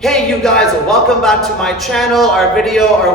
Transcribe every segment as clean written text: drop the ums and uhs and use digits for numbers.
Hey you guys, welcome back to my channel. Our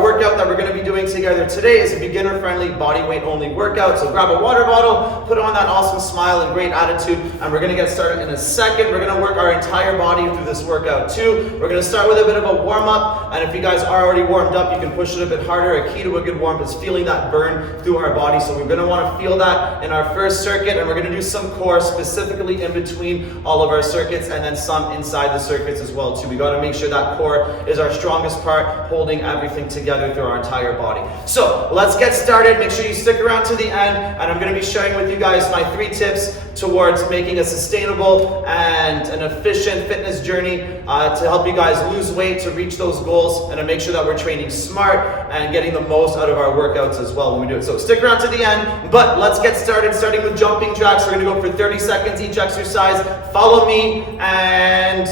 workout that we're going to be doing together today is a beginner friendly body weight only workout. So grab a water bottle, put on that awesome smile and great attitude, and we're going to get started in a second. We're going to work our entire body through this workout too. We're going to start with a bit of a warm up, and if you guys are already warmed up, you can push it a bit harder. A key to a good warm up is feeling that burn through our body. So we're going to want to feel that in our first circuit, and we're going to do some core specifically in between all of our circuits and then some inside the circuits as well too. We got to make sure that core is our strongest part, holding everything together through our entire body. So let's get started. Make sure you stick around to the end, and I'm going to be sharing with you guys my 3 tips towards making a sustainable and an efficient fitness journey to help you guys lose weight, to reach those goals, and to make sure that we're training smart and getting the most out of our workouts as well when we do it. So stick around to the end, but let's get started, starting with jumping jacks. We're going to go for 30 seconds each exercise. Follow me and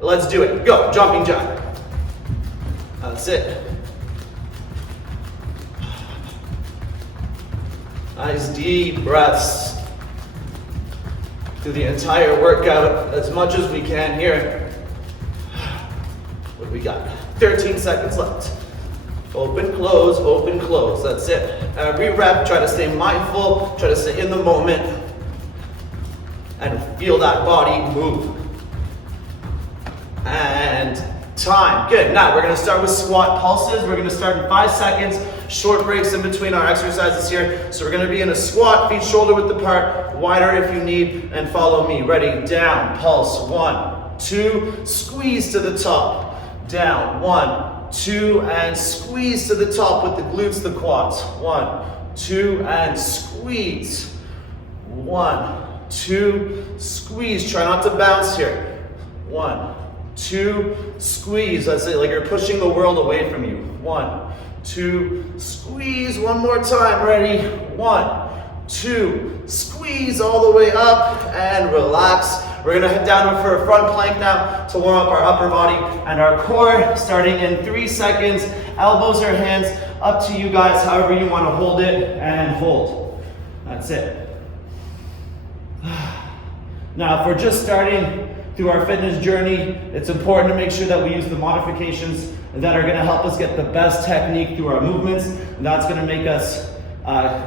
let's do it. Go, jumping jack. That's it. Nice deep breaths through the entire workout as much as we can here. What do we got? 13 seconds left. Open, close, that's it. Every rep, try to stay mindful, try to stay in the moment, and feel that body move. And time. Good. Now we're going to start with squat pulses. We're going to start in 5 seconds. Short breaks in between our exercises here. So we're going to be in a squat, feet shoulder width apart, wider if you need, and follow me. Ready? Down. Pulse. 1, 2. Squeeze to the top. Down. 1, 2, and squeeze to the top with the glutes, the quads. 1, 2, and squeeze. 1, 2, squeeze. Try not to bounce here. 1, 2, squeeze. That's it, like you're pushing the world away from you. 1, 2, squeeze. One more time. Ready? 1, 2, squeeze all the way up and relax. We're gonna head down for a front plank now to warm up our upper body and our core, starting in 3 seconds. Elbows or hands, up to you guys, however you want to hold it, and hold. That's it. Now, if we're just starting through our fitness journey, it's important to make sure that we use the modifications that are going to help us get the best technique through our movements, and that's going to make us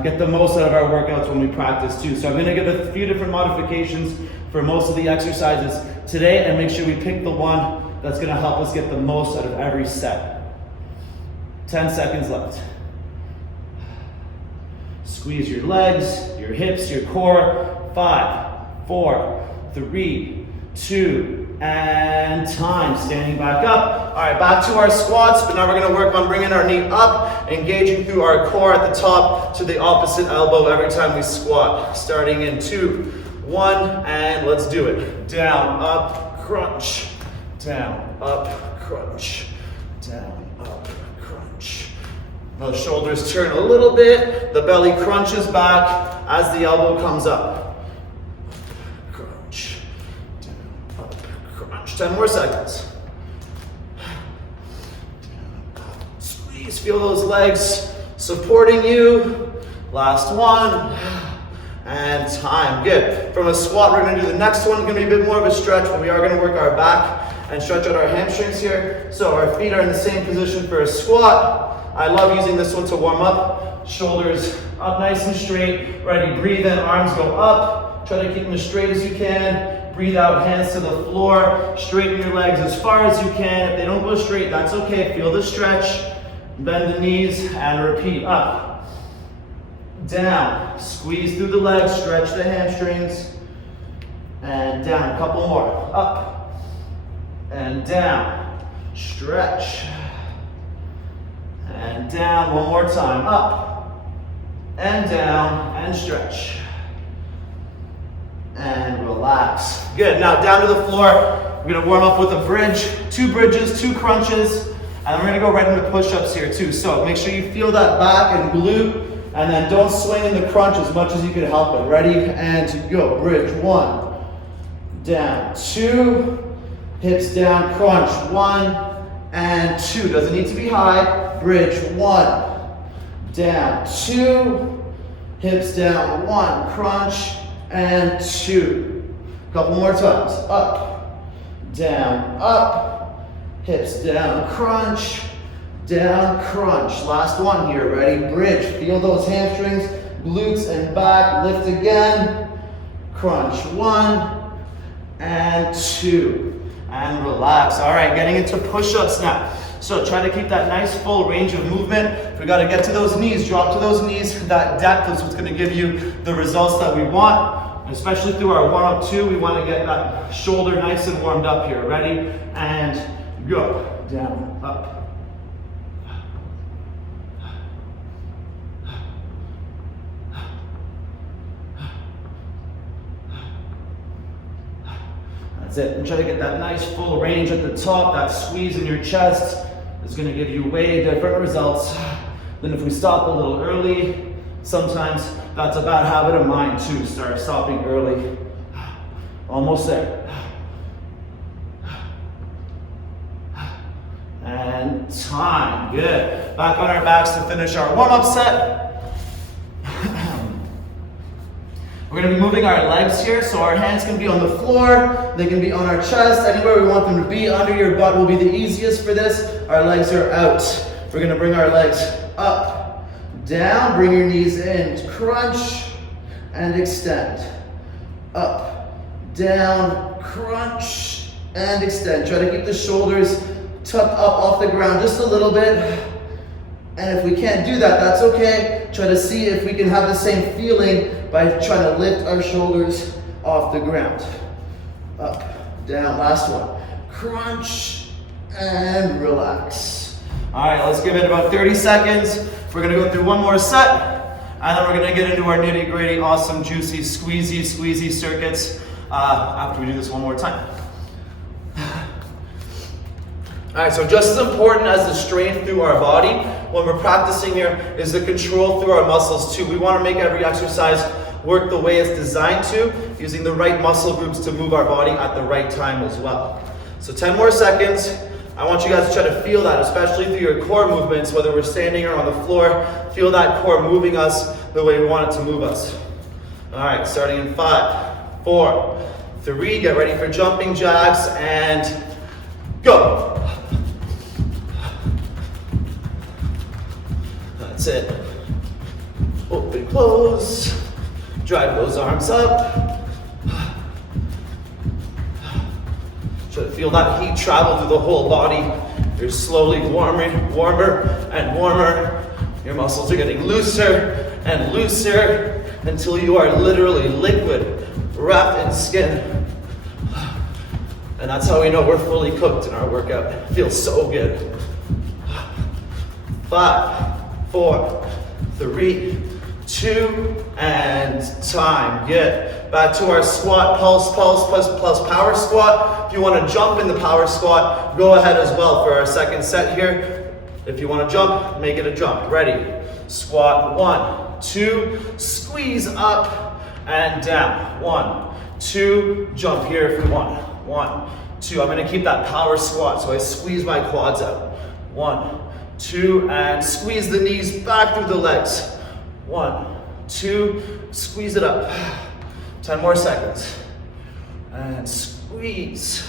get the most out of our workouts when we practice too. So I'm going to give a few different modifications for most of the exercises today, and make sure we pick the one that's going to help us get the most out of every set. 10 seconds left. Squeeze your legs, your hips, your core. 5, 4, 3, 2, and time. Standing back up. All right, back to our squats, but now we're going to work on bringing our knee up, engaging through our core at the top to the opposite elbow every time we squat. Starting in 2, 1, and let's do it. Down, up, crunch. Down, up, crunch. Down, up, crunch. Those shoulders turn a little bit. The belly crunches back as the elbow comes up. Crunch. Down, up, crunch. 10 more seconds. Down, up, squeeze. Feel those legs supporting you. Last one. And time. Good. From a squat, we're going to do the next one. It's going to be a bit more of a stretch, but we are going to work our back and stretch out our hamstrings here. So our feet are in the same position for a squat. I love using this one to warm up. Shoulders up nice and straight. Ready, breathe in, arms go up. Try to keep them as straight as you can. Breathe out, hands to the floor. Straighten your legs as far as you can. If they don't go straight, that's okay. Feel the stretch. Bend the knees and repeat. Up, down. Squeeze through the legs, stretch the hamstrings. And down, a couple more. Up and down. Stretch. And down, one more time. Up and down and stretch. And relax. Good. Now down to the floor. We're going to warm up with a bridge, 2 bridges, 2 crunches, and then we're going to go right into push-ups here too. So make sure you feel that back and glute, and then don't swing in the crunch as much as you can help it. Ready? And go. Bridge. 1, down, 2, hips down, crunch. 1 and 2. Doesn't need to be high. Bridge. 1, down, 2, hips down, 1, crunch, and 2. Couple more times. Up, down, up, hips down, crunch, down, crunch. Last one here, ready? Bridge, feel those hamstrings, glutes and back, lift again, crunch, 1 and 2, and relax. All right, getting into push-ups now. So try to keep that nice full range of movement. If we gotta get to those knees, drop to those knees. That depth is what's gonna give you the results that we want. Especially through our warm-up too, we wanna get that shoulder nice and warmed up here. Ready? And go. Down, up. That's it. And try to get that nice full range at the top. That squeeze in your chest is going to give you way different results than if we stop a little early. Sometimes that's a bad habit of mine too. Start stopping early. Almost there. And time. Good. Back on our backs to finish our warm-up set. We're going to be moving our legs here, so our hands can be on the floor, they can be on our chest, anywhere we want them to be. Under your butt will be the easiest for this. Our legs are out. We're going to bring our legs up, down, bring your knees in, crunch, and extend. Up, down, crunch, and extend. Try to keep the shoulders tucked up off the ground just a little bit. And if we can't do that, that's okay. Try to see if we can have the same feeling by trying to lift our shoulders off the ground. Up, down, last one. Crunch and relax. All right, let's give it about 30 seconds. We're gonna go through one more set, and then we're gonna get into our nitty gritty, awesome, juicy, squeezy circuits after we do this one more time. All right, so just as important as the strength through our body when we're practicing here is the control through our muscles too. We want to make every exercise work the way it's designed to, using the right muscle groups to move our body at the right time as well. So 10 more seconds. I want you guys to try to feel that, especially through your core movements, whether we're standing or on the floor. Feel that core moving us the way we want it to move us. All right, starting in 5, 4, 3, get ready for jumping jacks, and go. That's it. Open, close. Drive those arms up. Try to feel that heat travel through the whole body. You're slowly warmer and warmer. Your muscles are getting looser and looser until you are literally liquid, wrapped in skin. And that's how we know we're fully cooked in our workout. It feels so good. 5, 4, 3, 2, and time. Good. Back to our squat, pulse plus power squat. If you want to jump in the power squat, go ahead as well for our second set here. If you want to jump, make it a jump. Ready? Squat, 1, 2, squeeze up and down. 1, 2, jump here if you want. 1, 2. I'm going to keep that power squat, so I squeeze my quads out. 1, 2, and squeeze the knees back through the legs. 1, 2, squeeze it up. 10 more seconds. And squeeze.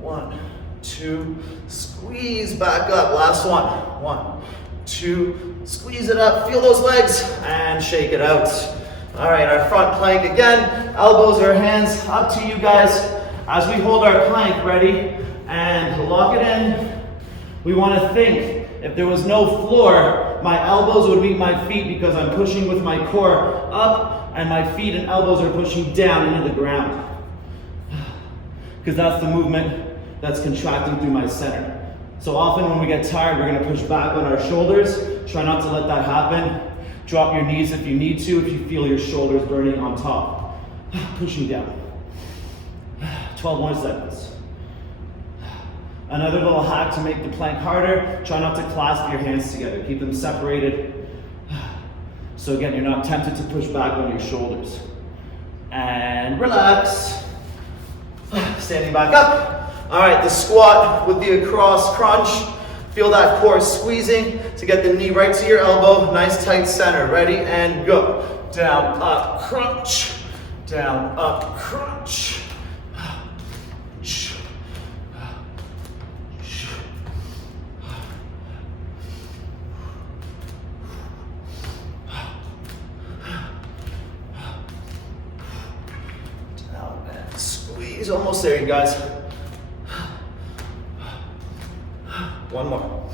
1, 2, squeeze back up. Last one. 1, 2, squeeze it up. Feel those legs and shake it out. All right, our front plank again. Elbows or hands up to you guys as we hold our plank. Ready? And lock it in. We want to think, if there was no floor, my elbows would meet my feet because I'm pushing with my core up and my feet and elbows are pushing down into the ground. Because that's the movement that's contracting through my center. So often when we get tired, we're going to push back on our shoulders. Try not to let that happen. Drop your knees if you need to, if you feel your shoulders burning on top. Pushing down. 12 more seconds. Another little hack to make the plank harder, try not to clasp your hands together. Keep them separated. So again, you're not tempted to push back on your shoulders. And relax. Standing back up. All right, the squat with the across crunch. Feel that core squeezing to get the knee right to your elbow. Nice tight center. Ready? And go. Down, up, crunch. Down, up, crunch. He's almost there, you guys. One more.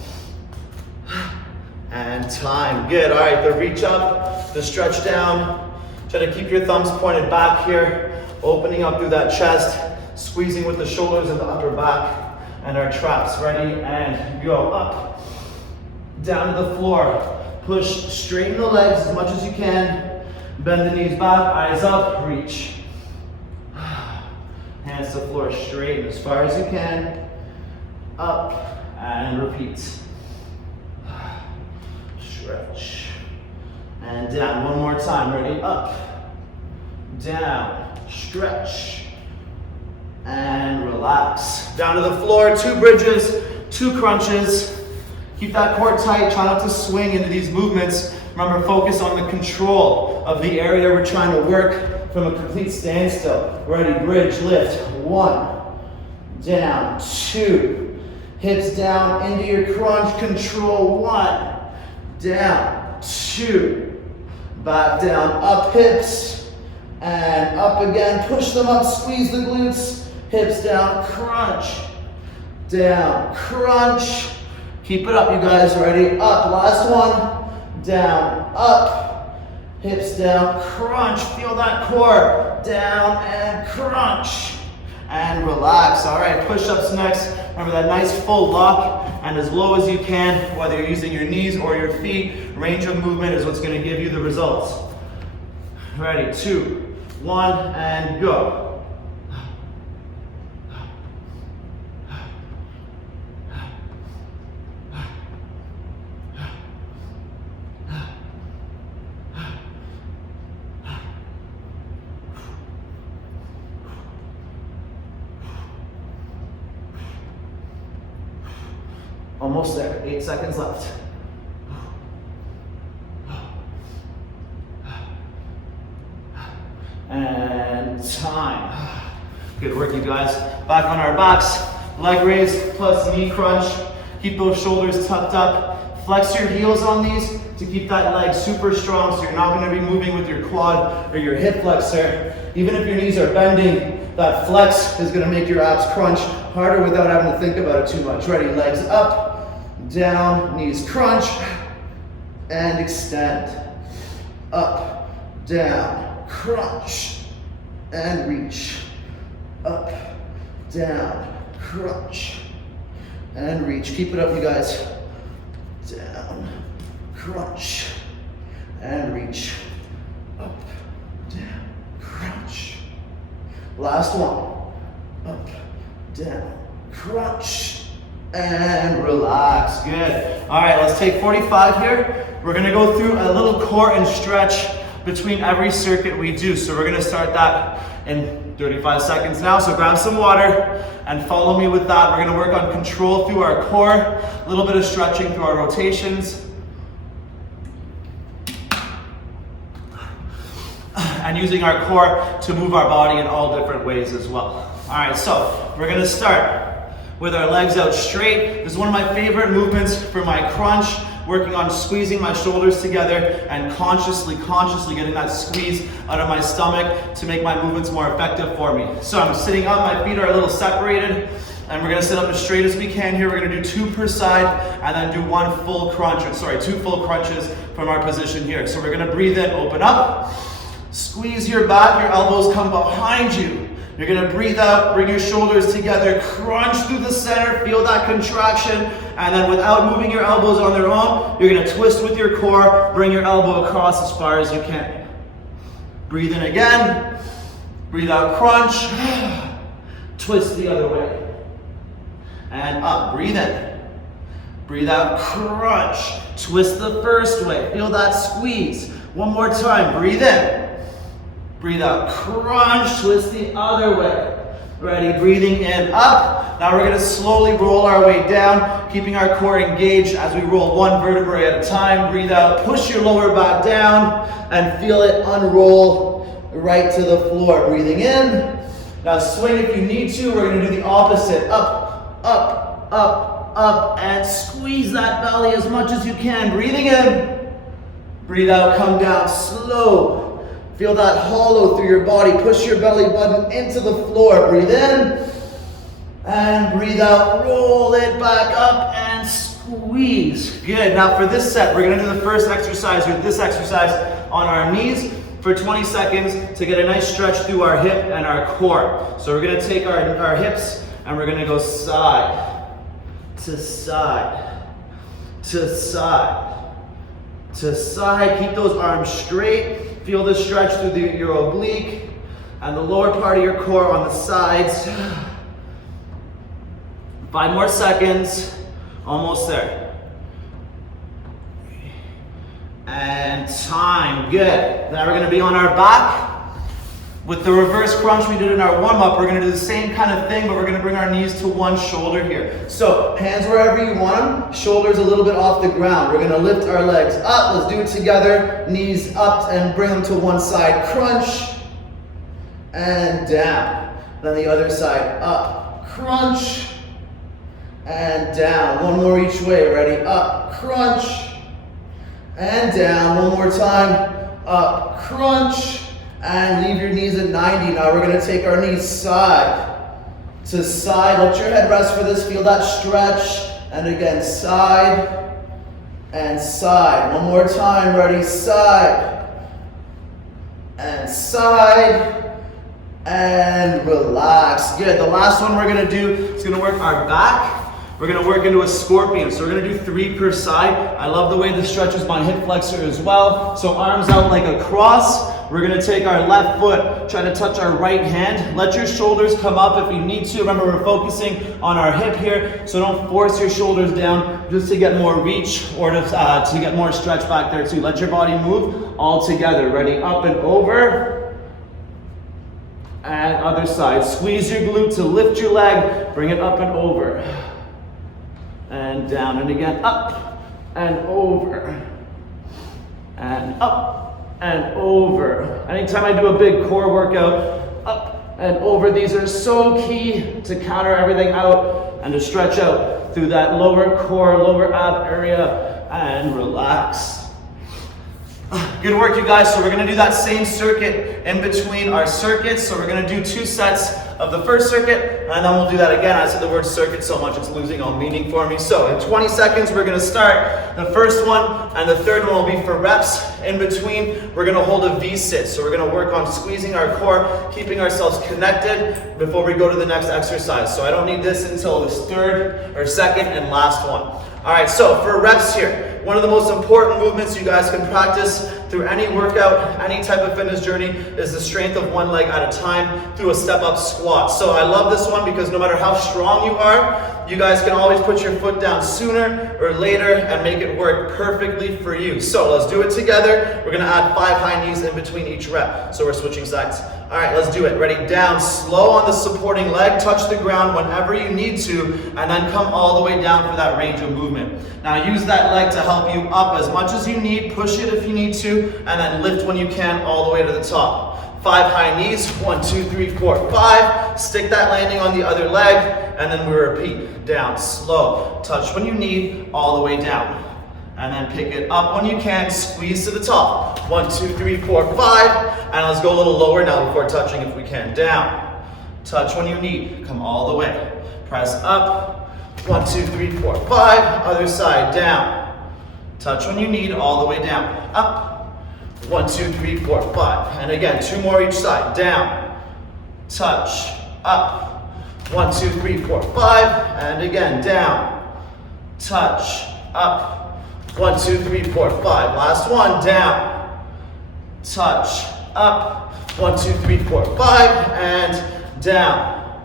And time. Good. All right, the reach up, the stretch down. Try to keep your thumbs pointed back here, opening up through that chest, squeezing with the shoulders and the upper back and our traps. Ready, and go. Up, down to the floor. Push, straighten the legs as much as you can. Bend the knees back, eyes up, reach. Hands to the floor, straighten as far as you can. Up, and repeat. Stretch. And down, one more time. Ready, up, down, stretch, and relax. Down to the floor, 2 bridges, 2 crunches. Keep that core tight, try not to swing into these movements. Remember, focus on the control of the area we're trying to work from a complete standstill. Ready, bridge, lift. 1, down, 2. Hips down into your crunch, control. 1, down, 2. Back down, up hips, and up again. Push them up, squeeze the glutes. Hips down, crunch, down, crunch. Keep it up, you guys. Ready? Up. Last one. Down, up. Hips down, crunch. Feel that core. Down and crunch. And relax. All right, push-ups next. Remember that nice full lock and as low as you can, whether you're using your knees or your feet. Range of movement is what's going to give you the results. Ready? 2, 1, and go. Almost there, 8 seconds left. And time. Good work, you guys. Back on our backs, leg raise plus knee crunch. Keep those shoulders tucked up. Flex your heels on these to keep that leg super strong so you're not going to be moving with your quad or your hip flexor. Even if your knees are bending, that flex is going to make your abs crunch harder without having to think about it too much. Ready, legs up. Down, knees crunch, and extend. Up, down, crunch, and reach. Up, down, crunch, and reach. Keep it up, you guys. Down, crunch, and reach. Up, down, crunch. Last one. Up, down, crunch. And relax. Good. All right, let's take 45 here. We're going to go through a little core and stretch between every circuit we do. So we're going to start that in 35 seconds now. So grab some water and follow me with that. We're going to work on control through our core, a little bit of stretching through our rotations, and using our core to move our body in all different ways as well. All right, so we're going to start with our legs out straight. This is one of my favorite movements for my crunch, working on squeezing my shoulders together and consciously getting that squeeze out of my stomach to make my movements more effective for me. So I'm sitting up, my feet are a little separated, and we're gonna sit up as straight as we can here. We're gonna do 2 per side and then do 1 full crunch, 2 full crunches from our position here. So we're gonna breathe in, open up, squeeze your back, your elbows come behind you. You're gonna breathe out, bring your shoulders together, crunch through the center, feel that contraction, and then without moving your elbows on their own, you're gonna twist with your core, bring your elbow across as far as you can. Breathe in again, breathe out, crunch, twist the other way. And up, breathe in, breathe out, crunch, twist the first way, feel that squeeze. One more time, breathe in. Breathe out, crunch, twist the other way. Ready, breathing in, up. Now we're gonna slowly roll our way down, keeping our core engaged as we roll 1 vertebrae at a time. Breathe out, push your lower back down, and feel it unroll right to the floor. Breathing in. Now swing if you need to. We're gonna do the opposite. Up, up, up, up, and squeeze that belly as much as you can. Breathing in. Breathe out, come down slow. Feel that hollow through your body. Push your belly button into the floor. Breathe in and breathe out. Roll it back up and squeeze. Good. Now for this set, we're going to do the first exercise or this exercise on our knees for 20 seconds to get a nice stretch through our hip and our core. So we're going to take our hips and we're going to go side to side to side to side. Keep those arms straight. Feel the stretch through your oblique and the lower part of your core on the sides. 5 more seconds. Almost there. And time. Good. Now we're going to be on our back. With the reverse crunch we did in our warm-up, we're going to do the same kind of thing, but we're going to bring our knees to one shoulder here. So, hands wherever you want them, shoulders a little bit off the ground. We're going to lift our legs up. Let's do it together. Knees up and bring them to one side. Crunch and down. Then the other side. Up. Crunch and down. One more each way. Ready? Up. Crunch and down. One more time. Up. Crunch. And leave your knees at 90. Now we're going to take our knees side to side. Let your head rest for this. Feel that stretch. And again, side and side. One more time. Ready? Side and side. And relax. Good. The last one we're going to do is going to work our back. We're going to work into a scorpion. So we're going to do 3 per side. I love the way this stretches my hip flexor as well. So arms out like a cross. We're going to take our left foot, try to touch our right hand. Let your shoulders come up if you need to. Remember, we're focusing on our hip here, so don't force your shoulders down just to get more reach or to get more stretch back there too. Let your body move all together. Ready? Up and over. And other side. Squeeze your glute to lift your leg. Bring it up and over. And down. And again, up and over. And up. And over. Anytime I do a big core workout, up and over. These are so key to counter everything out and to stretch out through that lower core, lower ab area, and relax. Good work, you guys. So we're going to do that same circuit in between our circuits. So we're going to do 2 sets of the first circuit, and then we'll do that again. I said the word circuit so much it's losing all meaning for me. So in 20 seconds, we're going to start the first one, and the third one will be for reps. In between, we're going to hold a V-sit. So we're going to work on squeezing our core, keeping ourselves connected before we go to the next exercise. So I don't need this until this third or second and last one. All right, so for reps here, one of the most important movements you guys can practice through any workout, any type of fitness journey is the strength of one leg at a time through a step-up squat. So I love this one because no matter how strong you are, you guys can always put your foot down sooner or later and make it work perfectly for you. So let's do it together. We're gonna add 5 high knees in between each rep. So we're switching sides. All right, let's do it. Ready? Down, slow on the supporting leg, touch the ground whenever you need to, and then come all the way down for that range of movement. Now use that leg to help you up as much as you need, push it if you need to, and then lift when you can all the way to the top. 5 high knees, 1, 2, 3, 4, 5. Stick that landing on the other leg, and then we repeat. Down, slow, touch when you need, all the way down. And then pick it up when you can, squeeze to the top. 1, 2, 3, 4, 5. And let's go a little lower now before touching if we can. Down, touch when you need, come all the way. Press up, 1, 2, 3, 4, 5. Other side, down. Touch when you need, all the way down. Up, 1, 2, 3, 4, 5. And again, 2 more each side. Down, touch, up, 1, 2, 3, 4, 5. And again, down, touch, up. 1, 2, 3, 4, 5. Last one, down, touch, up. 1, 2, 3, 4, 5. And down,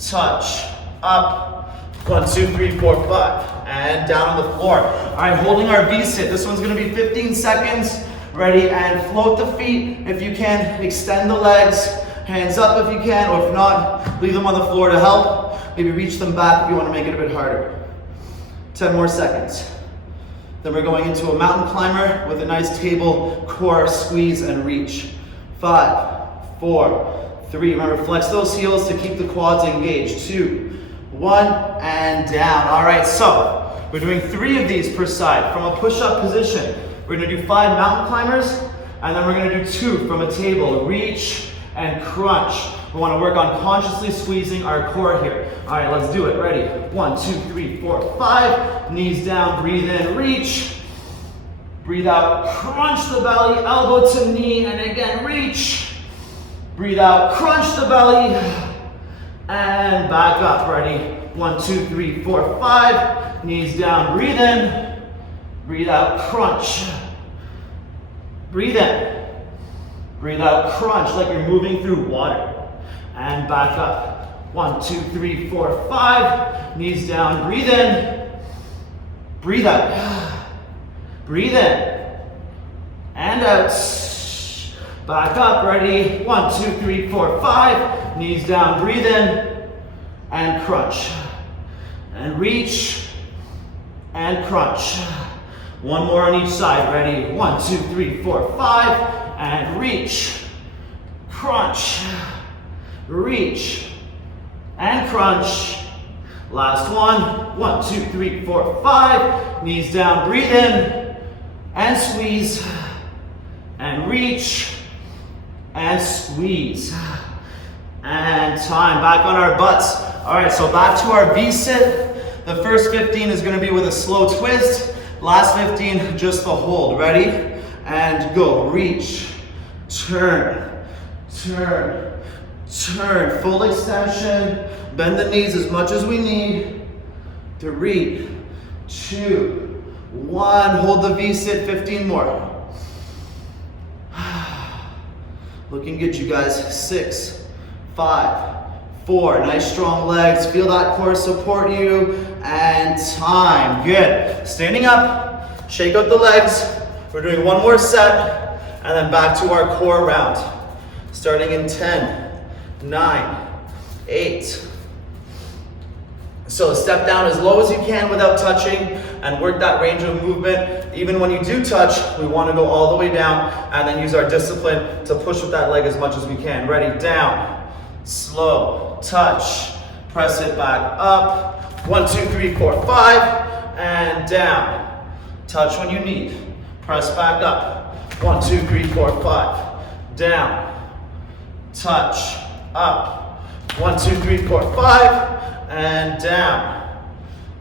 touch, up. 1, 2, 3, 4, 5. And down on the floor. All right, holding our V-sit. This one's gonna be 15 seconds. Ready, and float the feet if you can. Extend the legs. Hands up if you can, or if not, leave them on the floor to help. Maybe reach them back if you want to make it a bit harder. 10 more seconds. Then we're going into a mountain climber with a nice table, core, squeeze, and reach. 5, 4, 3. Remember, flex those heels to keep the quads engaged. 2, 1, and down. All right, so we're doing 3 of these per side. From a push-up position, we're gonna do 5 mountain climbers, And then we're gonna do 2 from a table. Reach and crunch. We wanna work on consciously squeezing our core here. All right, let's do it. Ready? 1, 2, 3, 4, 5. Knees down, breathe in, reach. Breathe out, crunch the belly, elbow to knee, and again, reach. Breathe out, crunch the belly, and back up. Ready? 1, 2, 3, 4, 5. Knees down, breathe in. Breathe out, crunch. Breathe in. Breathe out, crunch like you're moving through water. And back up. 1, 2, 3, 4, 5. Knees down, breathe in. Breathe out. Breathe in. And out. Back up, ready? 1, 2, 3, 4, 5. Knees down, breathe in. And crunch. And reach. And crunch. One more on each side, ready? 1, 2, 3, 4, 5. And reach, crunch, reach, and crunch. Last one. 1, 2, 3, 4, 5. Knees down, breathe in, and squeeze, and reach, and squeeze. And time. Back on our butts. All right, so back to our V-sit. The first 15 is gonna be with a slow twist. Last 15, just the hold. Ready? And go. Reach, turn, turn, turn. Full extension. Bend the knees as much as we need. 3, 2, 1. Hold the V-sit, 15 more. Looking good, you guys. 6, 5, 4. Nice strong legs. Feel that core support you. And time. Good. Standing up. Shake out the legs. We're doing one more set, and then back to our core round. Starting in 10, 9, 8. So step down as low as you can without touching and work that range of movement. Even when you do touch, we want to go all the way down and then use our discipline to push with that leg as much as we can. Ready? Down, slow, touch, press it back up. 1, 2, 3, 4, 5, and down. Touch when you need. Press back up. 1, 2, 3, 4, 5. Down. Touch. Up. 1, 2, 3, 4, 5. And down.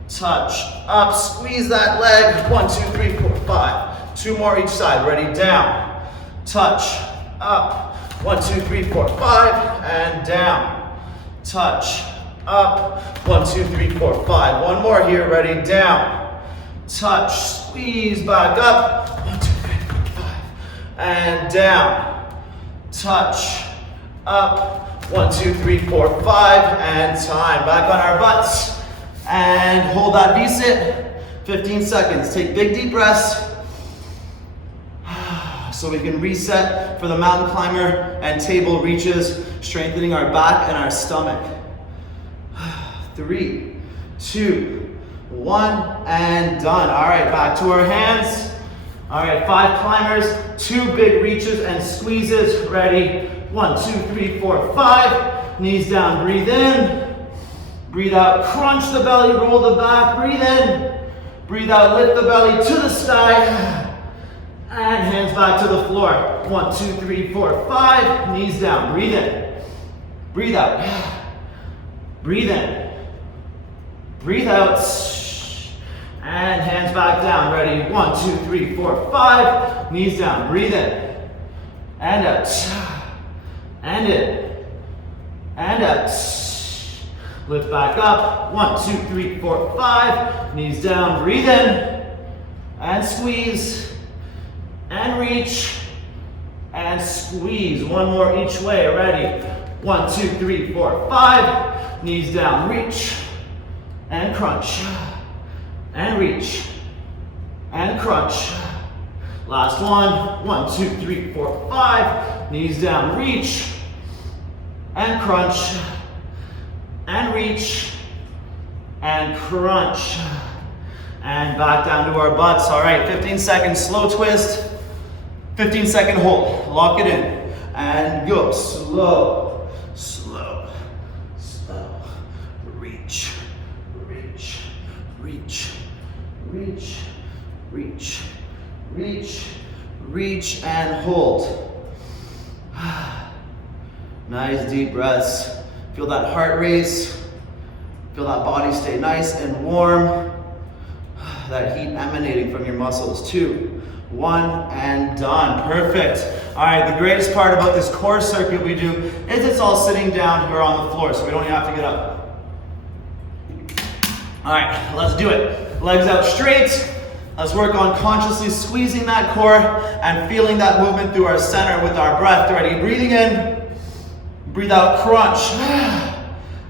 Touch. Up. Squeeze that leg. 1, 2, 3, 4, 5. 2 more each side. Ready? Down. Touch. Up. 1, 2, 3, 4, 5. And down. Touch. Up. 1, 2, 3, 4, 5. One more here. Ready? Down. Touch. Squeeze back up. 1, 2, 3, 4, 5. And down. Touch. Up. 1, 2, 3, 4, 5. And time. Back on our butts. And hold that V-sit. 15 seconds. Take big deep breaths. So we can reset for the mountain climber and table reaches, strengthening our back and our stomach. 3, 2, 1, and done. All right, back to our hands. All right, 5 climbers, 2 big reaches and squeezes. Ready? 1, 2, 3, 4, 5. Knees down, breathe in. Breathe out, crunch the belly, roll the back, breathe in. Breathe out, lift the belly to the sky. And hands back to the floor. 1, 2, 3, 4, 5. Knees down, breathe in. Breathe out. Breathe in. Breathe out. And hands back down. Ready? 1, 2, 3, 4, 5. Knees down. Breathe in. And out. And in. And out. Lift back up. 1, 2, 3, 4, 5. Knees down. Breathe in. And squeeze. And reach. And squeeze. One more each way. Ready? 1, 2, 3, 4, 5. Knees down. Reach. And crunch. And reach. And crunch. Last one. 1, 2, 3, 4, 5. Knees down. Reach. And crunch. And reach. And crunch. And back down to our butts. All right, 15 seconds. Slow twist. 15-second hold. Lock it in. And go. Slow. Slow. Slow. Reach. Reach. Reach. Reach. Reach. Reach. reach and hold. Nice deep breaths. Feel that heart race. Feel that body stay nice and warm. That heat emanating from your muscles. 2, 1, and done. Perfect. All right, the greatest part about this core circuit we do is it's all sitting down here on the floor, so we don't even have to get up. All right, let's do it. Legs out straight. Let's work on consciously squeezing that core and feeling that movement through our center with our breath. Ready? Breathing in. Breathe out, crunch.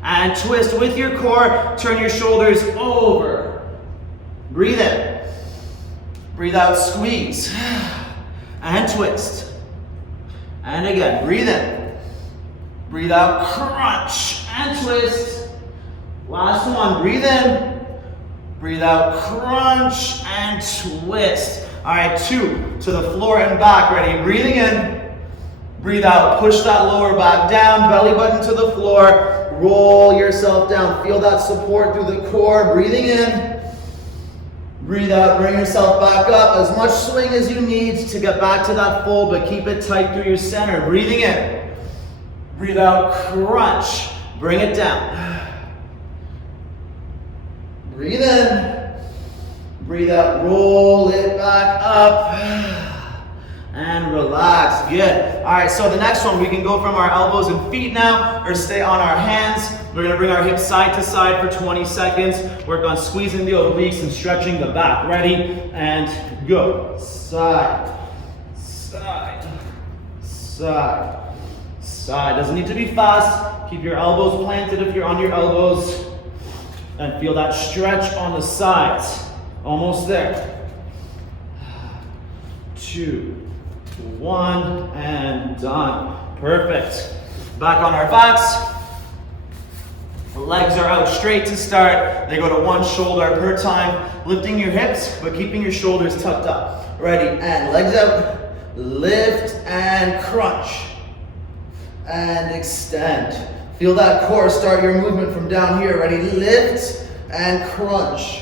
And twist with your core. Turn your shoulders over. Breathe in. Breathe out, squeeze. And twist. And again, breathe in. Breathe out, crunch. And twist. Last one, breathe in. Breathe out, crunch. And twist. All right, 2 to the floor and back. Ready? Breathing in. Breathe out, push that lower back down, belly button to the floor, roll yourself down. Feel that support through the core. Breathing in. Breathe out, bring yourself back up. As much swing as you need to get back to that fold, but keep it tight through your center. Breathing in. Breathe out, crunch. Bring it down. Breathe in. Breathe out, roll it back up. And relax, good. All right, so the next one, we can go from our elbows and feet now, or stay on our hands. We're gonna bring our hips side to side for 20 seconds. Work on squeezing the obliques and stretching the back. Ready, and go. Side, side, side, side. Doesn't need to be fast. Keep your elbows planted if you're on your elbows. And feel that stretch on the sides. Almost there. 2, 1, and done. Perfect. Back on our backs. The legs are out straight to start. They go to one shoulder per time. Lifting your hips, but keeping your shoulders tucked up. Ready, and legs out. Lift and crunch. And extend. Feel that core start your movement from down here. Ready, lift and crunch.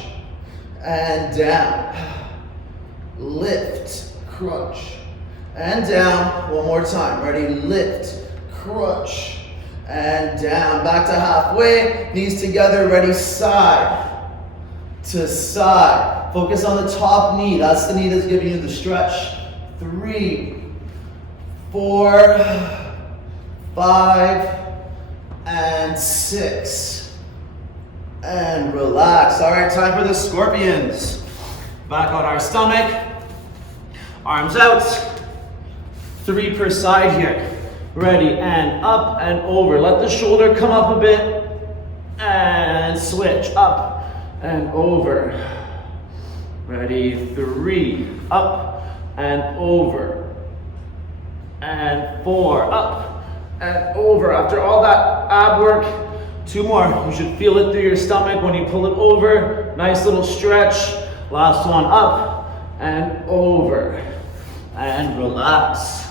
And down. Lift, crunch. And down, one more time. Ready, lift, crunch, and down. Back to halfway, knees together, ready, side to side. Focus on the top knee. That's the knee that's giving you the stretch. 3, 4, 5, and 6. And relax. All right, time for the scorpions. Back on our stomach. Arms out. 3 per side here. Ready, and up and over. Let the shoulder come up a bit. And switch, up and over. Ready, 3, up and over. And 4, up and over. After all that ab work, 2 more. You should feel it through your stomach when you pull it over. Nice little stretch. Last one, up and over. And relax.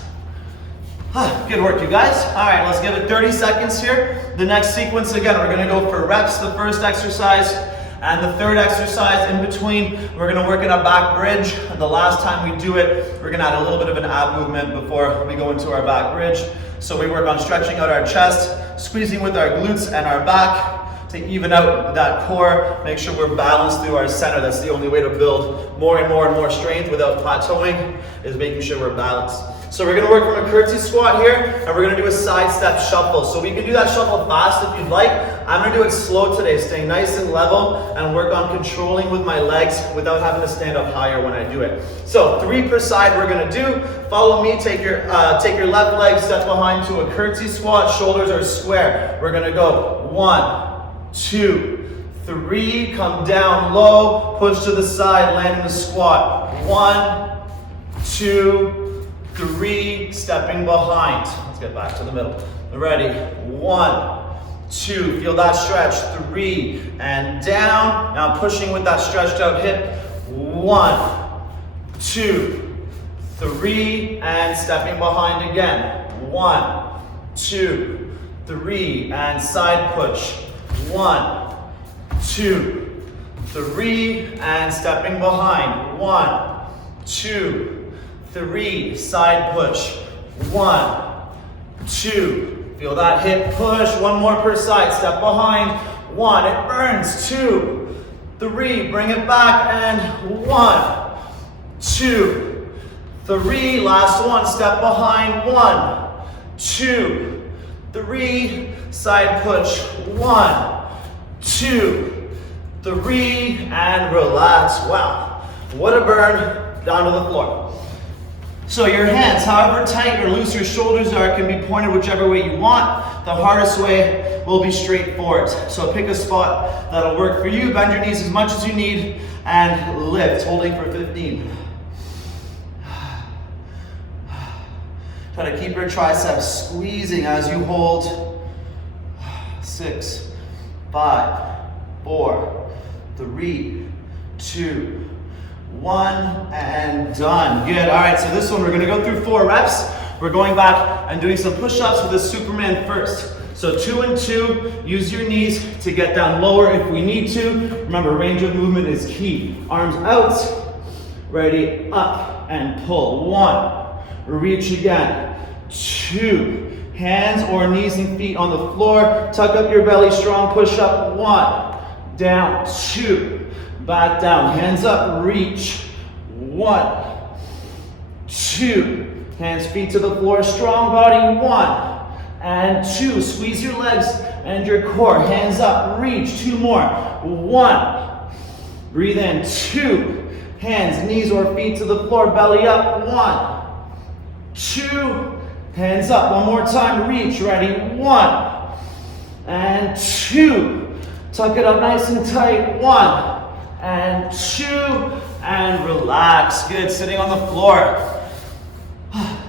Good work, you guys. All right, let's give it 30 seconds here. The next sequence, again, we're gonna go for reps, the first exercise, and the third exercise in between. We're gonna work in a back bridge. And the last time we do it, we're gonna add a little bit of an ab movement before we go into our back bridge. So we work on stretching out our chest, squeezing with our glutes and our back to even out that core. Make sure we're balanced through our center. That's the only way to build more and more and more strength without plateauing, is making sure we're balanced. So we're gonna work from a curtsy squat here, and we're gonna do a side step shuffle. So we can do that shuffle fast if you'd like. I'm gonna do it slow today, staying nice and level, and work on controlling with my legs without having to stand up higher when I do it. So 3 per side we're gonna do. Follow me, take your left leg, step behind to a curtsy squat, shoulders are square. We're gonna go 1, 2, 3, come down low, push to the side, land in the squat. 1, 2, 3, stepping behind. Let's get back to the middle. Ready, 1, 2, feel that stretch, 3, and down. Now pushing with that stretched out hip. 1, 2, 3, and stepping behind again. 1, 2, 3, and side push. 1, 2, 3, and stepping behind. 1, 2, 3, side push. 1, 2, feel that hip push. 1 more per side, step behind. 1, it burns. 2, 3, bring it back, and 1, 2, 3, last one, step behind. 1, 2, 3, side push. 1, 2, 3, and relax. Wow, what a burn. Down to the floor. So your hands, however tight or loose your shoulders are, can be pointed whichever way you want. The hardest way will be straight forward. So pick a spot that'll work for you. Bend your knees as much as you need and lift, holding for 15. Try to keep your triceps squeezing as you hold. 6, 5, 4, 3, 2, 1, and done. Good. All right, so this one we're going to go through 4 reps. We're going back and doing some push-ups with a Superman first. So 2 and 2, use your knees to get down lower if we need to. Remember, range of movement is key. Arms out, ready, up, and pull. 1, reach again. 2, hands or knees and feet on the floor. Tuck up your belly, strong push-up. 1, down, 2, back down, hands up, reach. 1, 2, hands, feet to the floor, strong body. 1 and 2, squeeze your legs and your core, hands up, reach. 2 more. 1, breathe in. 2, hands, knees or feet to the floor, belly up. 1, 2, hands up. 1 more time, reach. Ready. 1 and 2, tuck it up nice and tight. 1 and 2, and relax. Good, sitting on the floor.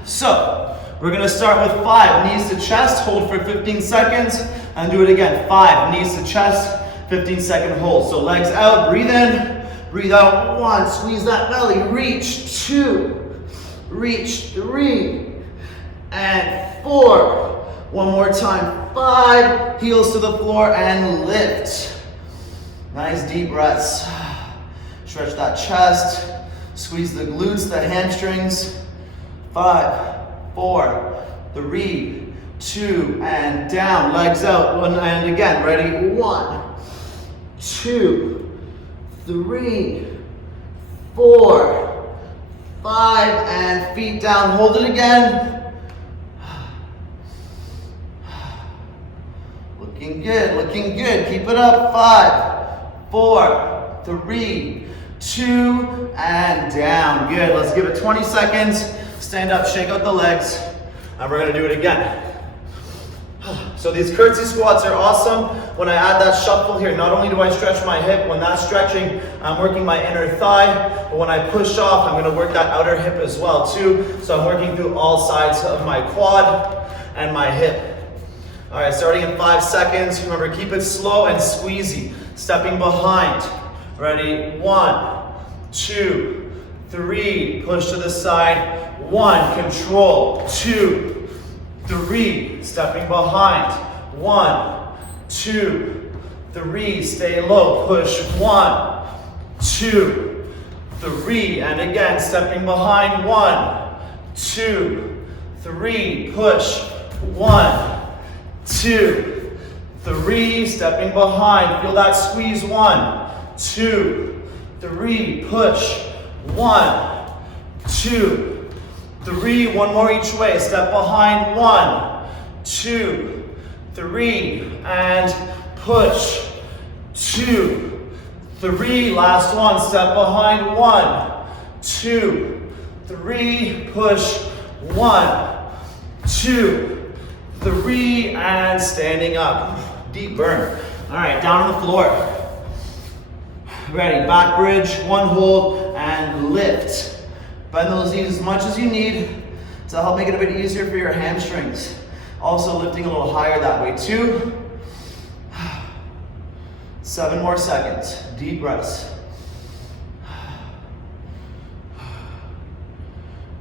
So, we're gonna start with 5, knees to chest, hold for 15 seconds, and do it again. 5, knees to chest, 15-second hold. So legs out, breathe in, breathe out. 1, squeeze that belly, reach. 2, reach. 3, and 4. 1 more time. 5, heels to the floor, and lift. Nice deep breaths. Stretch that chest. Squeeze the glutes, the hamstrings. 5, 4, 3, 2, and down. Legs out. 1 and again. Ready? 1, 2, 3, 4, 5, and feet down. Hold it again. Looking good, looking good. Keep it up. 5, 4, 3, 2, and down. Good. Let's give it 20 seconds. Stand up, shake out the legs, and we're gonna do it again. So these curtsy squats are awesome. When I add that shuffle here, not only do I stretch my hip, when that's stretching, I'm working my inner thigh, but when I push off, I'm gonna work that outer hip as well too. So I'm working through all sides of my quad and my hip. All right, starting in 5 seconds. Remember, keep it slow and squeezy. Stepping behind. Ready? 1, 2, 3, push to the side. 1, control. 2, 3, stepping behind. 1, 2, 3, stay low. Push. 1, 2, 3, and again, stepping behind. 1, 2, 3, push. 1, 2, 3, stepping behind. Feel that squeeze. 1, 2, 3, push. 1, 2, 3, 1 more each way. Step behind. 1, 2, 3, and push. 2, 3, last one. Step behind. 1, 2, 3, push. 1, 2, 3, and standing up. Deep burn. All right, down on the floor. Ready, back bridge, 1 hold, and lift. Bend those knees as much as you need to help make it a bit easier for your hamstrings. Also lifting a little higher that way too. 7 more seconds, deep breaths.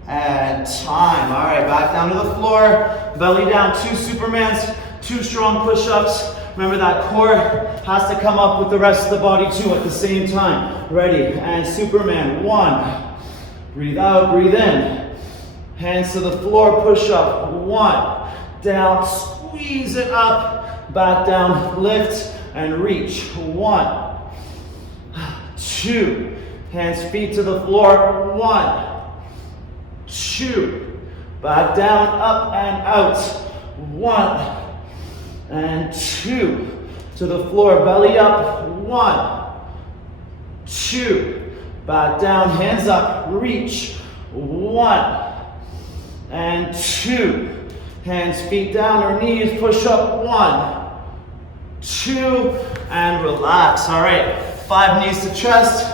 And time. All right, back down to the floor, belly down, 2 Supermans, 2 strong push-ups. Remember that core has to come up with the rest of the body too at the same time. Ready, and Superman. 1, breathe out, breathe in. Hands to the floor, push up. 1, down, squeeze it up, back down, lift and reach. 1, 2, hands, feet to the floor. 1, 2, back down, up and out. 1 and 2, to the floor, belly up. 1, 2, back down, hands up, reach. 1 and 2, hands, feet down or knees, push up. 1, 2, and relax. All right, 5 knees to chest,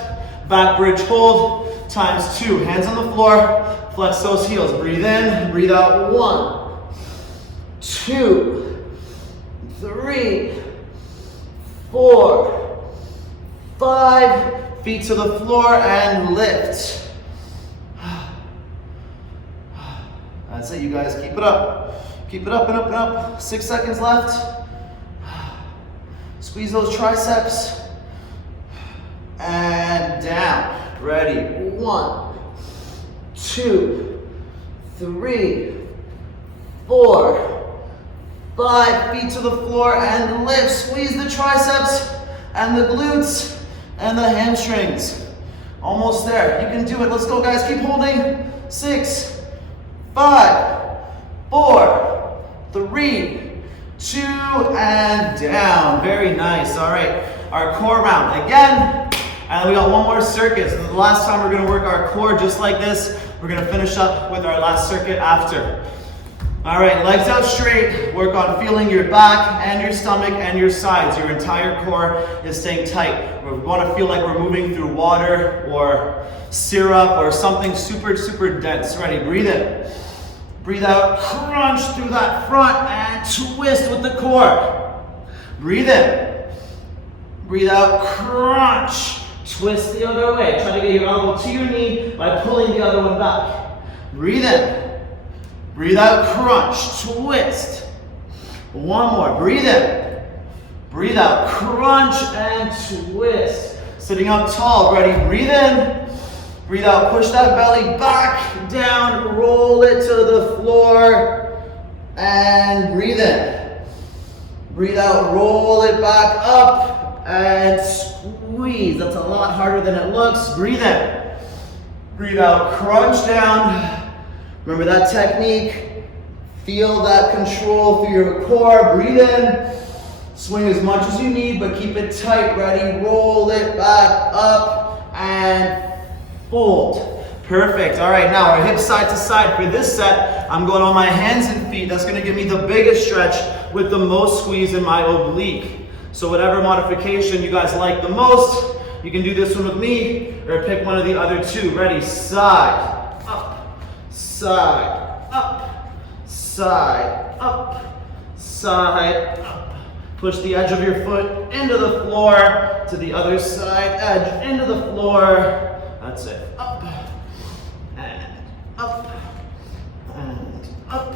back bridge hold, times 2. Hands on the floor, flex those heels. Breathe in, breathe out. 1, 2, 3, 4, 5. Feet to the floor and lift. That's it, you guys. Keep it up. Keep it up and up and up. 6 seconds left. Squeeze those triceps. And down. Ready. 1, 2, 3, 4, 5. Feet to the floor and lift. Squeeze the triceps and the glutes and the hamstrings. Almost there. You can do it. Let's go, guys. Keep holding. 6, 5, 4, 3, 2, and down. Very nice. All right. Our core round again. And we got one more circuit. So the last time we're going to work our core just like this. We're going to finish up with our last circuit after. All right, legs out straight. Work on feeling your back and your stomach and your sides. Your entire core is staying tight. We want to feel like we're moving through water or syrup or something super, super dense. Ready? Breathe in. Breathe out. Crunch through that front and twist with the core. Breathe in. Breathe out. Crunch. Twist the other way. Try to get your elbow to your knee by pulling the other one back. Breathe in. Breathe out, crunch, twist. One more, breathe in. Breathe out, crunch and twist. Sitting up tall, ready, breathe in. Breathe out, push that belly back, down, roll it to the floor. And breathe in. Breathe out, roll it back up and squeeze. That's a lot harder than it looks. Breathe in. Breathe out, crunch down. Remember that technique. Feel that control through your core. Breathe in. Swing as much as you need, but keep it tight. Ready? Roll it back up and fold. Perfect. All right, now our hips side to side. For this set, I'm going on my hands and feet. That's going to give me the biggest stretch with the most squeeze in my oblique. So whatever modification you guys like the most, you can do this one with me or pick one of the other two. Ready? Side, up. Side, up, side, up, side, up. Push the edge of your foot into the floor, to the other side, edge into the floor. That's it. Up, and up, and up.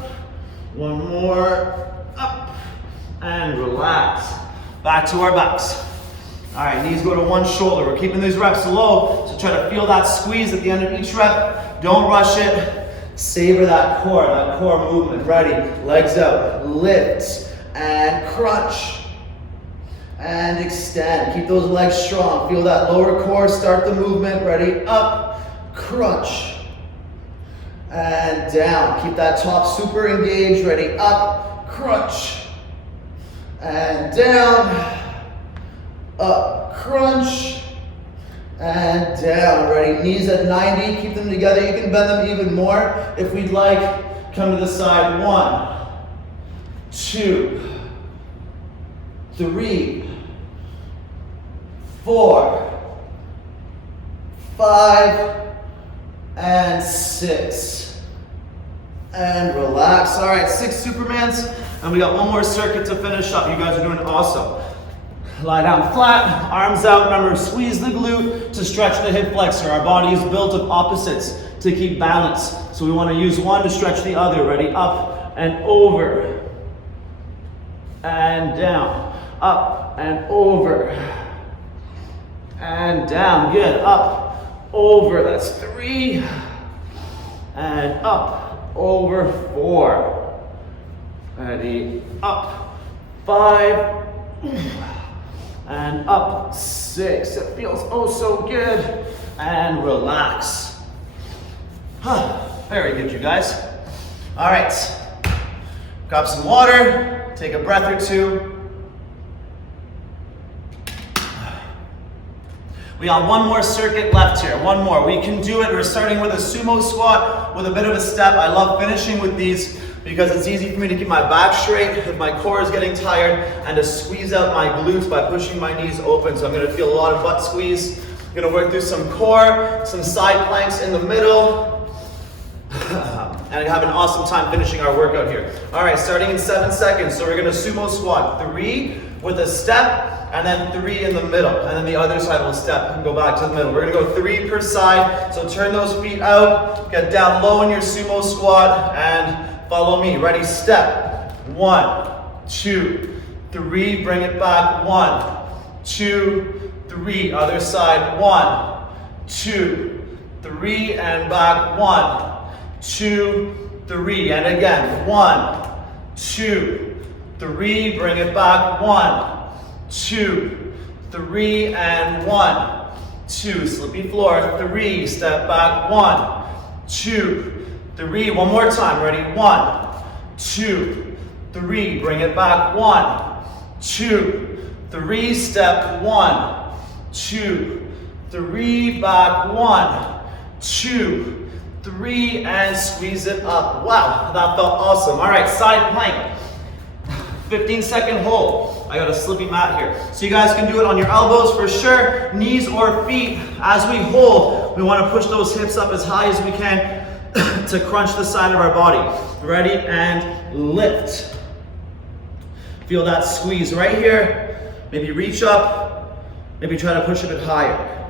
One more, up, and relax. Back to our backs. All right, knees go to one shoulder. We're keeping these reps low, so try to feel that squeeze at the end of each rep. Don't rush it. Savor that core movement. Ready? Legs out, lift, and crunch, and extend. Keep those legs strong. Feel that lower core, start the movement. Ready? Up, crunch, and down. Keep that top super engaged. Ready? Up, crunch, and down. Up, crunch, and down. Ready? Knees at 90. Keep them together. You can bend them even more if we'd like. Come to the side. 1, 2, 3, 4, 5, and 6. And relax. All right, 6 Supermans. And we got one more circuit to finish up. You guys are doing awesome. Lie down flat, arms out. Remember, squeeze the glute to stretch the hip flexor. Our body is built of opposites to keep balance. So we want to use one to stretch the other. Ready? Up and over. And down. Up and over. And down. Good. Up, over. That's 3. And up, over 4. Ready, up, 5, and up, 6. It feels oh so good. And relax. Very good, you guys. All right, grab some water, take a breath or two. We got one more circuit left here, one more. We can do it. We're starting with a sumo squat with a bit of a step. I love finishing with these because it's easy for me to keep my back straight if my core is getting tired and to squeeze out my glutes by pushing my knees open. So I'm gonna feel a lot of butt squeeze. I'm gonna work through some core, some side planks in the middle, and have an awesome time finishing our workout here. All right, starting in 7 seconds. So we're gonna sumo squat 3 with a step, and then 3 in the middle, and then the other side will step and go back to the middle. We're gonna go 3 per side, so turn those feet out, get down low in your sumo squat, and follow me. Ready, step. 1, 2, 3, bring it back. 1, 2, 3, other side. 1, 2, 3, and back. 1, 2, 3, and again. 1, 2, 3, bring it back. 1, 2, 3, and 1, 2, slippy floor. 3, step back. 1, 2, 3, one more time. Ready? 1, 2, 3, bring it back. 1, 2, 3, step. 1, 2, 3, back. 1, 2, 3, and squeeze it up. Wow, that felt awesome. All right, side plank. 15-second hold. I got a slippy mat here. So you guys can do it on your elbows for sure, knees or feet. As we hold, we want to push those hips up as high as we can to crunch the side of our body. Ready, and lift. Feel that squeeze right here. Maybe reach up, maybe try to push a bit higher.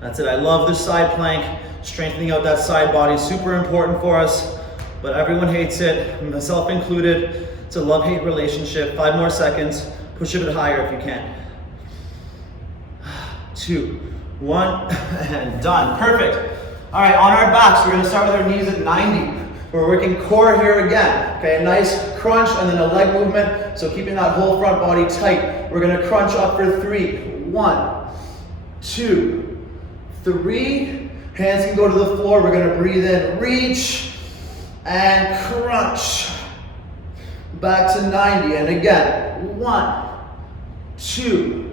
That's it. I love this side plank. Strengthening out that side body is super important for us, but everyone hates it, myself included. It's a love-hate relationship. 5 more seconds. Push a bit higher if you can. 2, 1, and done. Perfect. All right, on our backs, we're gonna start with our knees at 90. We're working core here again. Okay, a nice crunch and then a leg movement. So keeping that whole front body tight. We're gonna crunch up for 3. 1, 2, 3. Hands can go to the floor. We're gonna breathe in, reach, and crunch. Back to 90, and again. 1, 2,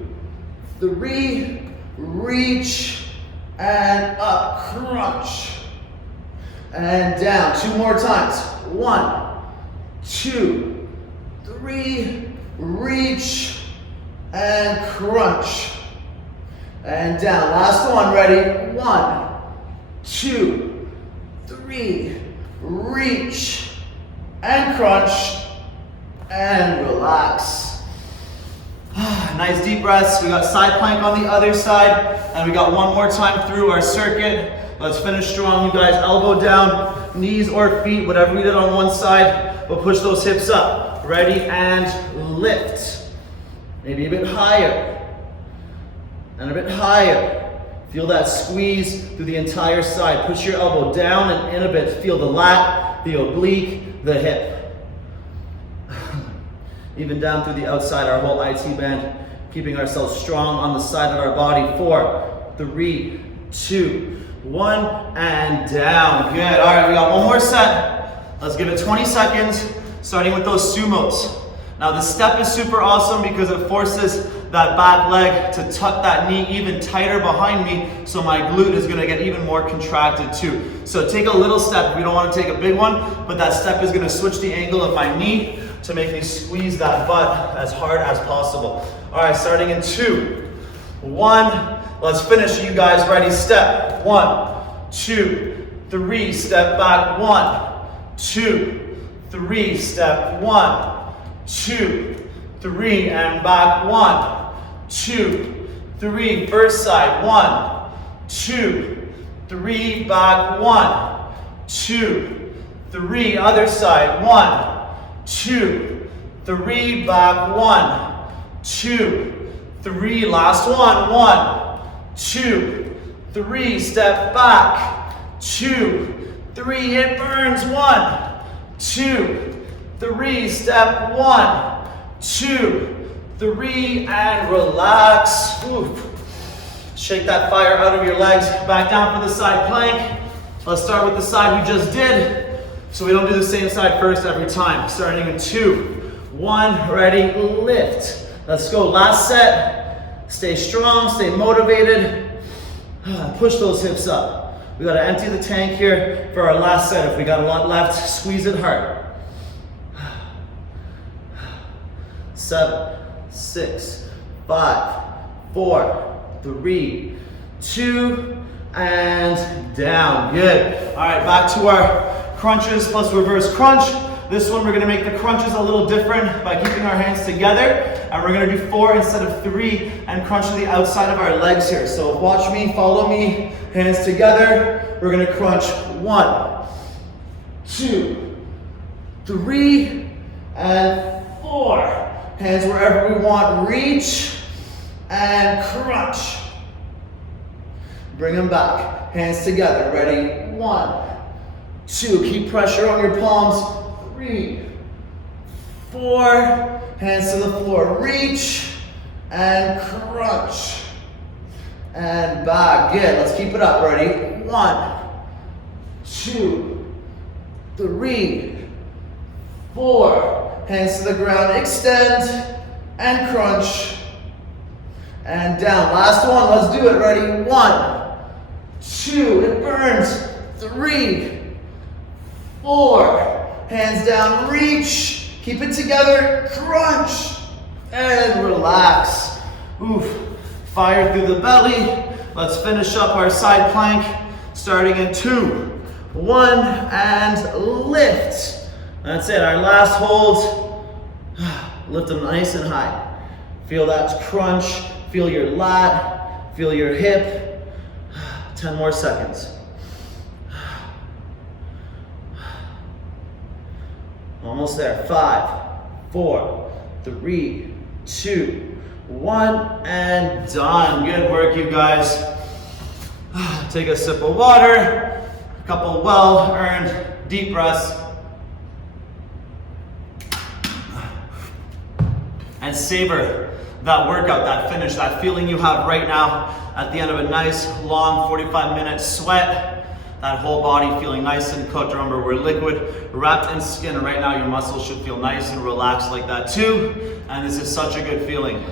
3, reach, and up, crunch. And down, 2 more times. 1, 2, 3, reach, and crunch. And down, last one, ready? 1, 2, 3, reach, and crunch, and relax. Nice deep breaths. We got side plank on the other side, and we got one more time through our circuit. Let's finish strong, you guys. Elbow down, knees or feet, whatever we did on one side, but push those hips up. Ready, and lift. Maybe a bit higher, and a bit higher. Feel that squeeze through the entire side. Push your elbow down and in a bit. Feel the lat, the oblique, the hip. Even down through the outside, our whole IT band, keeping ourselves strong on the side of our body. 4, 3, 2, 1, and down. Good. All right, we got one more set. Let's give it 20 seconds, starting with those sumos. Now the step is super awesome because it forces that back leg to tuck that knee even tighter behind me, so my glute is gonna get even more contracted too. So take a little step. We don't wanna take a big one, but that step is gonna switch the angle of my knee to make me squeeze that butt as hard as possible. All right, starting in 2, 1. Let's finish, you guys. Ready, step. 1, 2, 3, step back. 1, 2, 3, step. 1, 2, 3, and back. 1, 2, 3, first side. 1, 2, 3, back. 1, 2, 3, other side. 1, 2, 3, back. 1, 2, 3, last one. 1, 2, 3, step back. 2, 3, it burns. 1, 2, 3, step 1, 2, 3, and relax. Oof. Shake that fire out of your legs. Back down for the side plank. Let's start with the side we just did, so we don't do the same side first every time. Starting in 2, 1, ready, lift. Let's go, last set. Stay strong, stay motivated. Push those hips up. We gotta empty the tank here for our last set. If we got a lot left, squeeze it hard. 7, 6, 5, 4, 3, 2, and down. Good. All right, back to our crunches plus reverse crunch. This one, we're gonna make the crunches a little different by keeping our hands together, and we're gonna do 4 instead of 3 and crunch to the outside of our legs here. So watch me, follow me, hands together. We're gonna crunch 1, 2, 3, and 4. Hands wherever we want, reach and crunch. Bring them back, hands together, ready? 1, 2, keep pressure on your palms. 3, 4, hands to the floor, reach and crunch. And back, good, let's keep it up, ready? 1, 2, 3, 4, hands to the ground, extend and crunch. And down, last one, let's do it, ready? 1, 2, it burns, 3, 4, hands down, reach, keep it together, crunch, and relax. Oof, fire through the belly. Let's finish up our side plank, starting in 2, 1, and lift. That's it, our last hold. Lift them nice and high. Feel that crunch, feel your lat, feel your hip. 10 more seconds. Almost there. 5, 4, 3, 2, 1, and done. Good work, you guys. Take a sip of water, a couple well-earned deep breaths, and savor that workout, that finish, that feeling you have right now at the end of a nice, long 45-minute sweat. That whole body feeling nice and cooked. Remember, we're liquid, wrapped in skin, and right now your muscles should feel nice and relaxed like that too. And this is such a good feeling.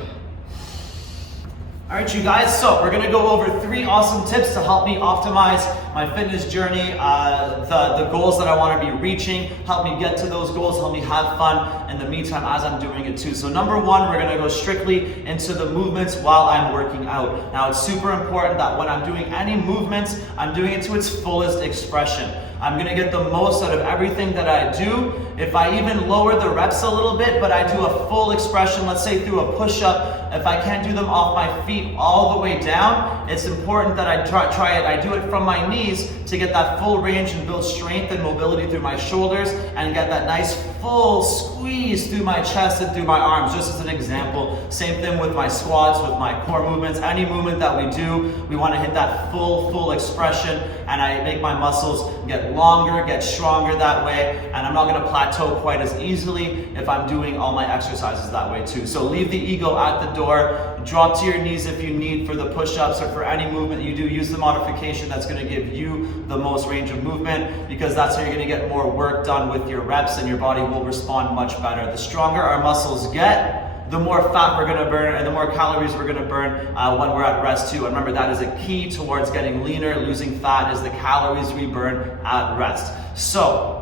All right, you guys, so we're gonna go over 3 awesome tips to help me optimize my fitness journey, the goals that I wanna be reaching, help me get to those goals, help me have fun in the meantime as I'm doing it too. So number 1, we're gonna go strictly into the movements while I'm working out. Now, it's super important that when I'm doing any movements, I'm doing it to its fullest expression. I'm gonna get the most out of everything that I do. If I even lower the reps a little bit, but I do a full expression, let's say through a push-up, if I can't do them off my feet all the way down, it's important that I try it. I do it from my knees to get that full range and build strength and mobility through my shoulders and get that nice full squeeze through my chest and through my arms, just as an example. Same thing with my squats, with my core movements. Any movement that we do, we want to hit that full expression, and I make my muscles get longer, get stronger that way, and I'm not going to plateau quite as easily if I'm doing all my exercises that way too. So leave the ego at the door, drop to your knees if you need for the push-ups or for any movement you do. Use the modification that's going to give you the most range of movement, because that's how you're going to get more work done with your reps, and your body will respond much better. The stronger our muscles get, the more fat we're going to burn and the more calories we're going to burn when we're at rest too. And remember, that is a key towards getting leaner, losing fat, is the calories we burn at rest. So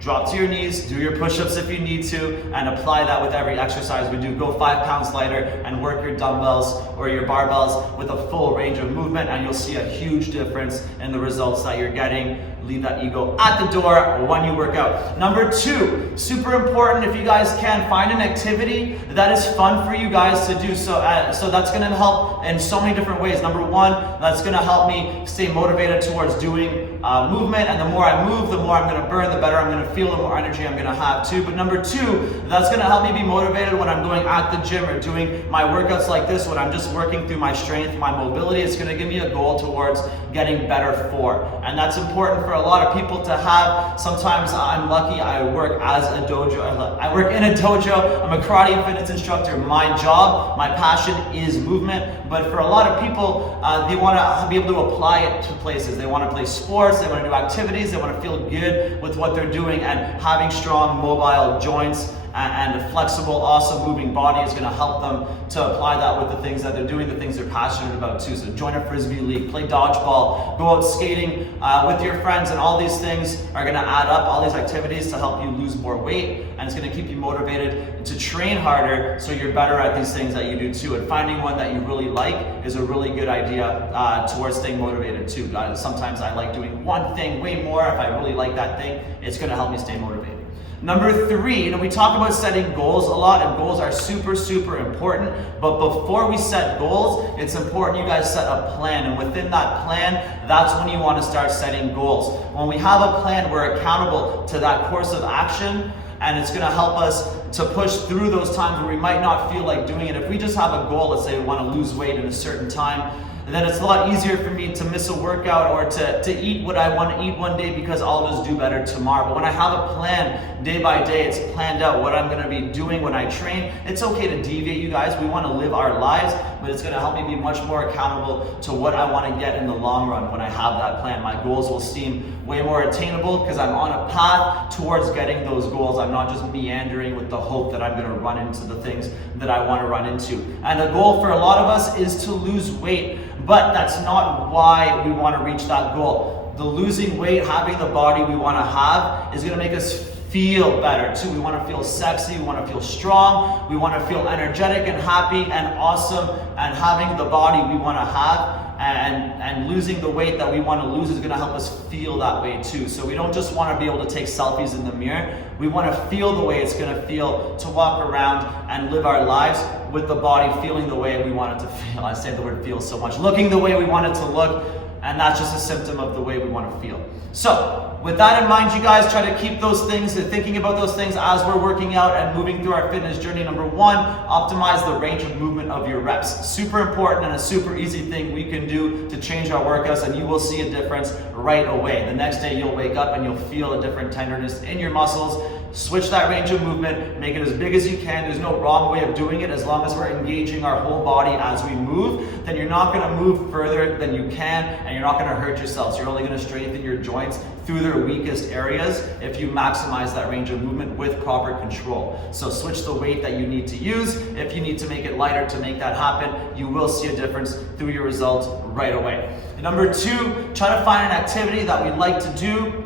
drop to your knees, do your push-ups if you need to, and apply that with every exercise we do. Go 5 pounds lighter and work your dumbbells or your barbells with a full range of movement, and you'll see a huge difference in the results that you're getting. Leave that ego at the door when you work out. Number 2, super important, if you guys can, find an activity that is fun for you guys to do. So that's gonna help in so many different ways. Number 1, that's gonna help me stay motivated towards doing movement, and the more I move, the more I'm gonna burn, the better I'm gonna feel, the more energy I'm gonna have too. But number two, that's gonna help me be motivated when I'm going at the gym or doing my workouts like this, when I'm just working through my strength, my mobility. It's gonna give me a goal towards getting better for. And that's important for a lot of people to have. Sometimes I'm lucky, I work as a dojo. I work in a dojo. I'm a karate and fitness instructor. My job, my passion is movement. But for a lot of people, they want to be able to apply it to places. They want to play sports, they want to do activities, they want to feel good with what they're doing, and having strong mobile joints and a flexible, awesome moving body is going to help them to apply that with the things that they're doing, the things they're passionate about too. So join a frisbee league, play dodgeball, go out skating with your friends, and all these things are going to add up, all these activities to help you lose more weight, and it's going to keep you motivated to train harder so you're better at these things that you do too. And finding one that you really like is a really good idea towards staying motivated too. Sometimes I like doing one thing way more. If I really like that thing, it's going to help me stay motivated. Number three, we talk about setting goals a lot, and goals are super, super important. But before we set goals, it's important you guys set a plan. And within that plan, that's when you want to start setting goals. When we have a plan, we're accountable to that course of action, and it's going to help us to push through those times where we might not feel like doing it. If we just have a goal, let's say we want to lose weight in a certain time, then it's a lot easier for me to miss a workout or to eat what I want to eat one day because I'll just do better tomorrow. But when I have a plan day by day, it's planned out what I'm going to be doing when I train. It's okay to deviate, you guys. We want to live our lives, but it's going to help me be much more accountable to what I want to get in the long run when I have that plan. My goals will seem way more attainable because I'm on a path towards getting those goals. I'm not just meandering with the hope that I'm going to run into the things that I want to run into. And the goal for a lot of us is to lose weight. But that's not why we want to reach that goal. The losing weight, having the body we want to have, is going to make us feel better too. We want to feel sexy, we want to feel strong, we want to feel energetic and happy and awesome, and having the body we want to have and losing the weight that we want to lose is going to help us feel that way too. So we don't just want to be able to take selfies in the mirror. We want to feel the way it's going to feel to walk around and live our lives with the body feeling the way we want it to feel. I say the word feel so much. Looking the way we want it to look, and that's just a symptom of the way we want to feel. So with that in mind, you guys try to keep those things, thinking about those things as we're working out and moving through our fitness journey. Number one, optimize the range of movement of your reps. Super important and a super easy thing we can do to change our workouts, and you will see a difference right away. The next day you'll wake up and you'll feel a different tenderness in your muscles. Switch that range of movement, make it as big as you can. There's no wrong way of doing it. As long as we're engaging our whole body as we move, then you're not going to move further than you can, and you're not going to hurt yourselves. You're only going to strengthen your joints through their weakest areas if you maximize that range of movement with proper control. So switch the weight that you need to use. If you need to make it lighter to make that happen, you will see a difference through your results right away. Number two, try to find an activity that we like to do,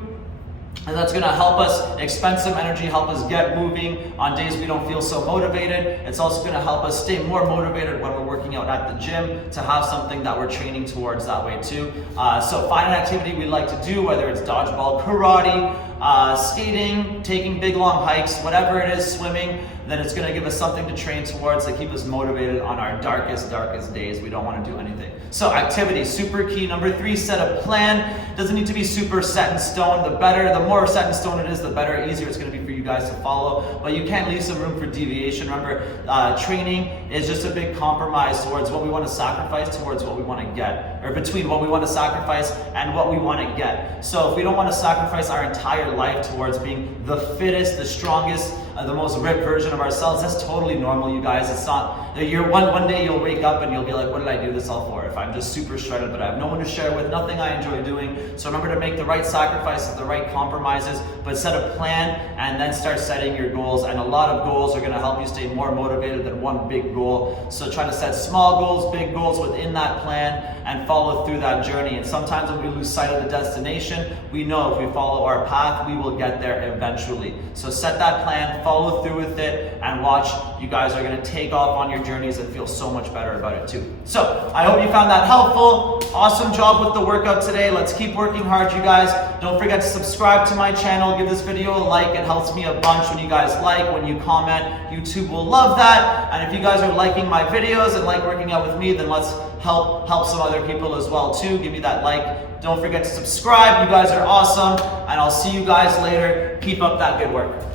and that's going to help us expend some energy, help us get moving on days we don't feel so motivated. It's also going to help us stay more motivated when we're working out at the gym to have something that we're training towards that way too. So find an activity we like to do, whether it's dodgeball, karate, skating, taking big long hikes, whatever it is, swimming. Then it's going to give us something to train towards to keep us motivated on our darkest days. We don't want to do anything. So activity, super key. Number three, set a plan. Doesn't need to be super set in stone. The more set in stone it is, the better, easier it's going to be for you guys to follow. But you can't leave some room for deviation. Remember, training is just a big compromise towards what we want to sacrifice towards what we want to get, or between what we want to sacrifice and what we want to get. So if we don't want to sacrifice our entire life towards being the fittest, the strongest, the most ripped version of ourselves, that's totally normal, you guys. It's not, one day you'll wake up and you'll be like, what did I do this all for? If I'm just super shredded, but I have no one to share with, nothing I enjoy doing. So remember to make the right sacrifices, the right compromises, but set a plan and then start setting your goals. And a lot of goals are going to help you stay more motivated than one big goal. So try to set small goals, big goals within that plan, and follow through that journey. And sometimes when we lose sight of the destination, we know if we follow our path, we will get there eventually. So set that plan, follow through with it and watch. You guys are gonna take off on your journeys and feel so much better about it too. So I hope you found that helpful. Awesome job with the workout today. Let's keep working hard, you guys. Don't forget to subscribe to my channel. Give this video a like. It helps me a bunch when you guys like, when you comment. YouTube will love that. And if you guys are liking my videos and like working out with me, then let's help some other people as well too. Give me that like. Don't forget to subscribe. You guys are awesome. And I'll see you guys later. Keep up that good work.